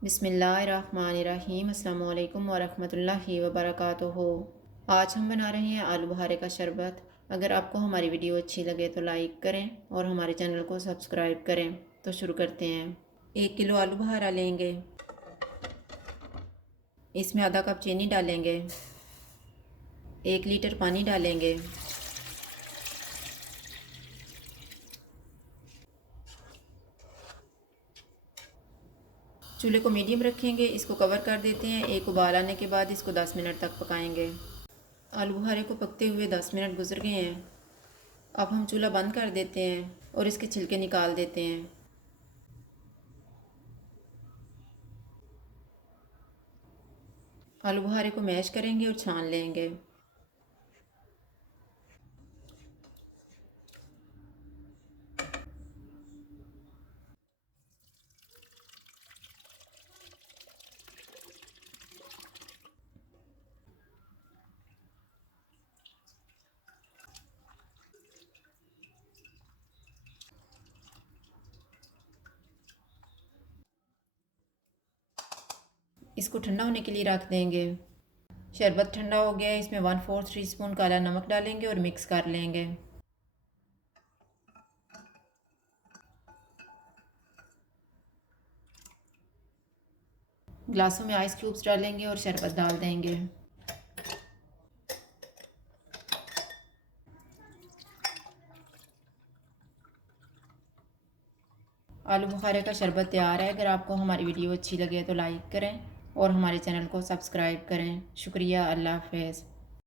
बिस्मिल्लाहिर्रहमानिर्रहीम अस्सलामु अलैकुम वरहमतुल्लाहि वबरकातुहू। आज हम बना रहे हैं आलू बुखारे का शरबत। अगर आपको हमारी वीडियो अच्छी लगे तो लाइक करें और हमारे चैनल को सब्सक्राइब करें। तो शुरू करते हैं। 1 किलो आलू बुखारा लेंगे, इसमें आधा कप चीनी डालेंगे, 1 लीटर पानी डालेंगे, चूल्हे को मीडियम रखेंगे। इसको कवर कर देते हैं। एक उबाल आने के बाद इसको 10 मिनट तक पकाएंगे। आलू बुखारे को पकते हुए 10 मिनट गुजर गए हैं। अब हम चूल्हा बंद कर देते हैं और इसके छिलके निकाल देते हैं। आलू बुखारे को मैश करेंगे और छान लेंगे। इसको ठंडा होने के लिए रख देंगे। शरबत ठंडा हो गया है। इसमें 1/4 टीस्पून काला नमक डालेंगे और मिक्स कर लेंगे। ग्लासों में आइस क्यूब्स डालेंगे और शरबत डाल देंगे। आलू बुखारे का शरबत तैयार है। अगर आपको हमारी वीडियो अच्छी लगे तो लाइक करें और हमारे चैनल को सब्सक्राइब करें। शुक्रिया। अल्लाह हाफ़िज़।